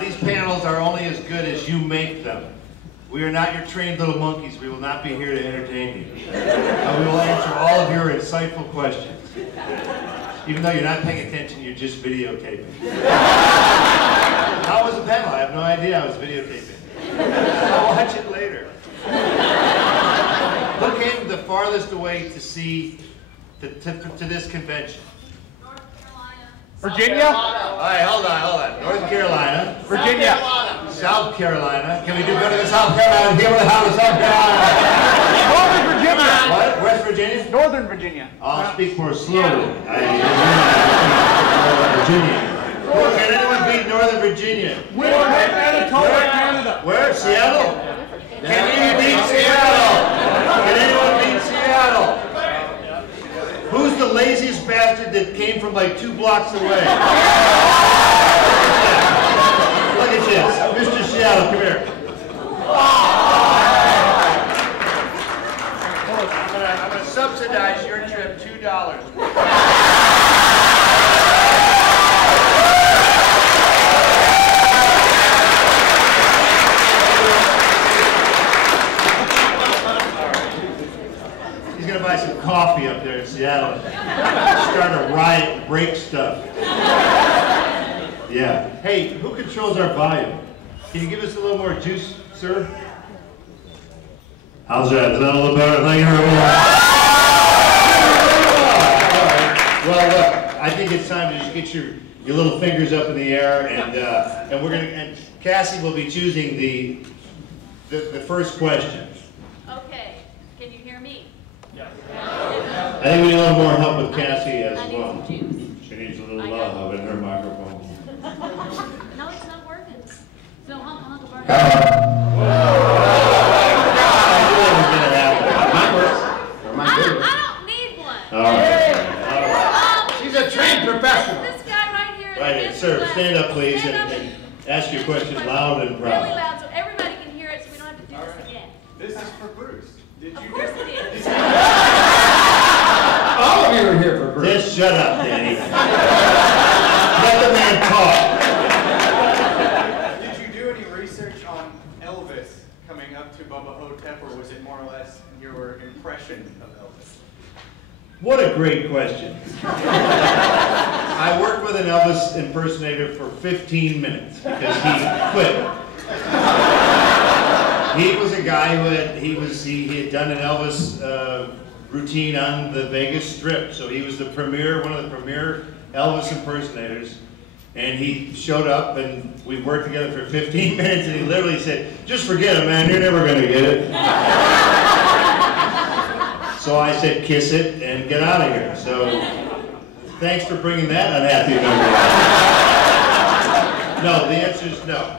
These panels are only as good as you make them. We are not your trained little monkeys. We will not be here to entertain you. We will answer all of your insightful questions. Even though you're not paying attention, you're just videotaping. How was the panel? I have no idea. I was videotaping. I'll watch it later. Who came the farthest away to see to this convention? North Carolina. Virginia? All right, hold on. North Carolina. Virginia. South Carolina. Can we do better than South Carolina? Here with the house of South Carolina. Northern Virginia. What? West Virginia? Northern Virginia. I'll speak more slowly. Virginia. Can anyone beat Northern Virginia? Manitoba, Canada. Where? Seattle? Can you beat Seattle? Can anyone beat Seattle? Who's the laziest bastard that came from like 2 blocks away? Look at this. Mr. Seattle, come here. I'm going to subsidize your trip $2. He's going to buy some coffee up there in Seattle. Start a riot and break stuff. Yeah. Hey, who controls our volume? Can you give us a little more juice, sir? How's that? Is that a little better? Thank you very much. Well, look, I think it's time to just get your little fingers up in the air, and we're gonna. And Cassie will be choosing the first question. Okay. Can you hear me? Yes. I think we need a little more help with Cassie as well. I need some juice. She needs a little love in her microphone. No, it's not working. So hunk of burger. I don't need one. All right. She's a trained professional. This guy right here. Right here, sir, stand up, please, and ask your question loud and proud. Really loud so everybody can hear it so we don't have to do this again. This is for Bruce. Of course it is. All of you are here for Bruce. Just shut up, Danny. Let the man talk. Did you do any research on Elvis coming up to Bubba Hotep, or was it more or less your impression of Elvis? What a great question. I worked with an Elvis impersonator for 15 minutes because he quit. He was a guy who had done an Elvis routine on the Vegas Strip, so he was one of the premier Elvis impersonators. And he showed up, and we worked together for 15 minutes, and he literally said, "Just forget it, man. You're never going to get it." So I said, "Kiss it and get out of here." So thanks for bringing that unhappy memory. No, the answer is no.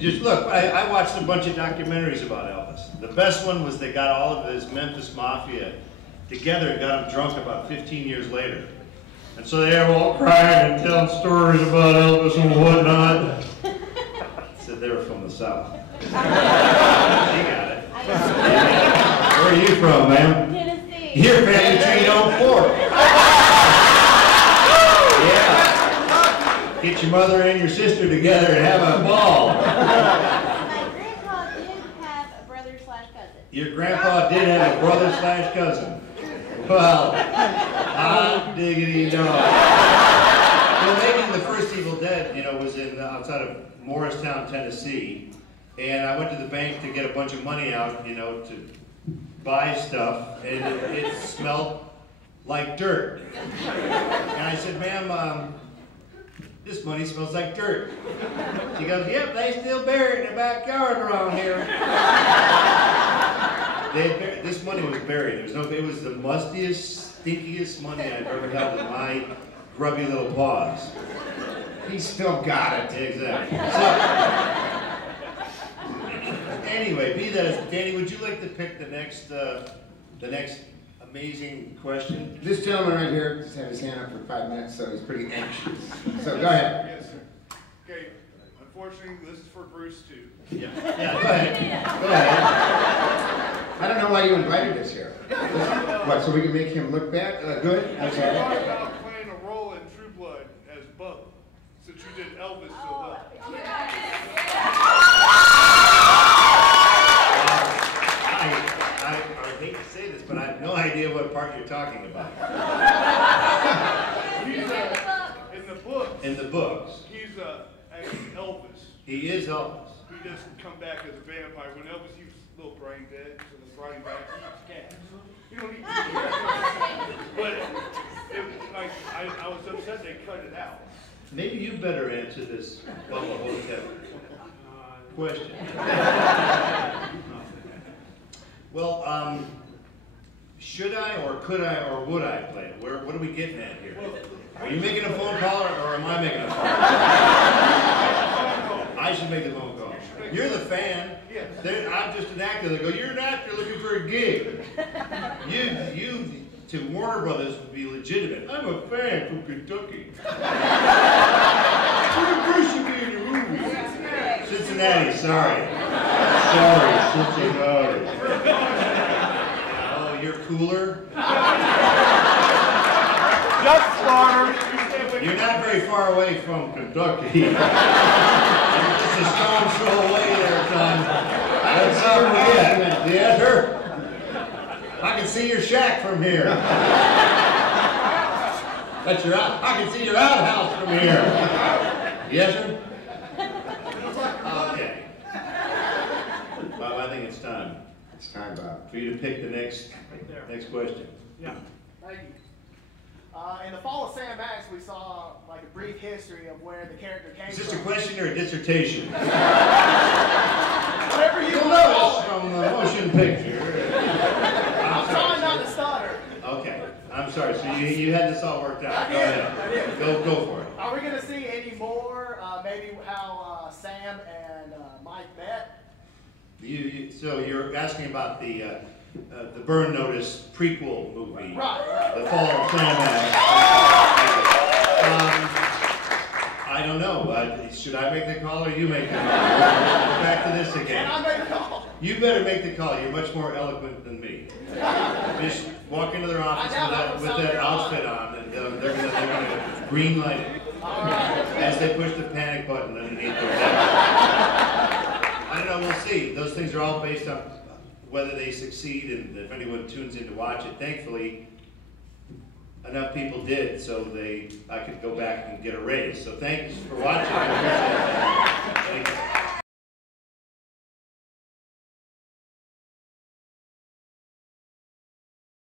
Just look, I watched a bunch of documentaries about Elvis. The best one was they got all of his Memphis Mafia together and got him drunk about 15 years later. And so they were all crying and telling stories about Elvis and whatnot. Said they were from the South. She got it. Where are you from, ma'am? Tennessee. Your family tree don't fork. Yeah. Get your mother and your sister together and have a ball. My grandpa did have a brother/cousin. Your grandpa did have a brother/cousin. Well, hot diggity dog. Well, making the first Evil Dead, was outside of Morristown, Tennessee, and I went to the bank to get a bunch of money out, to buy stuff, and it smelled like dirt. And I said, "Ma'am, this money smells like dirt." She goes, "Yep, they still bury it in the backyard around here." This money was buried. It was the mustiest, stinkiest money I've ever held in my grubby little paws. He still got it. Exactly. So, anyway, be that as Danny, would you like to pick the next amazing question? This gentleman right here just had his hand up for 5 minutes, so he's pretty anxious. So go ahead. Yes, sir. Okay, unfortunately, this is for Bruce, too. Yeah, go ahead. Go ahead. I don't know why you invited us here. What, so we can make him look bad? Good? I'm I sorry. thought about playing a role in True Blood as Bubba, since you did Elvis so well. I hate to say this, but I have no idea what part you're talking about. He's in the books. In the books. He's actually Elvis. He is Elvis. He doesn't come back as a vampire. When Elvis, he was a little brain dead, so they brought him back. He eats cats. You don't eat cats. But I was upset they cut it out. Maybe you better answer this Bubba Hotep question. Well, should I or could I or would I play it? What are we getting at here? Are you making a phone call or am I making a phone call? I should make the phone call. You're the fan. I'm just an actor. They go, you're an actor looking for a gig. You to Warner Brothers would be legitimate. I'm a fan from Kentucky. Where should be in your movie? Cincinnati, sorry. Sorry, Cincinnati. Oh, you're cooler? Just Florida. You're not very far away from Kentucky. You're just a stone's throw away there, son. Let's not forget. Yes, sir? I can see your shack from here. That's your out. I can see your outhouse from here. Yes, sir? Okay. Bob, I think it's time. It's time, Bob. For you to pick the next question. Yeah. Thank you. In the Fall of Sam Max, we saw like a brief history of where the character came Is this a from. question or a dissertation? Whatever you You'll want to call notice it. from the motion picture. I'm trying not to stutter. Okay, I'm sorry. So you had this all worked out. I Go did. ahead. I did. Go for it. Are we going to see any more? Maybe how Sam and Mike met? So you're asking about the Burn Notice prequel movie, Right. The Fall of Sam Max. I don't know. Should I make the call or you make the call? We're back to this again. Can I make a call? You better make the call. You're much more eloquent than me. Just walk into their office with that outfit on, and they're gonna green light it as they push the panic button underneath their desk. I don't know. We'll see. Those things are all based on whether they succeed, and if anyone tunes in to watch it. Thankfully, enough people did, so I could go back and get a raise. So thanks for watching.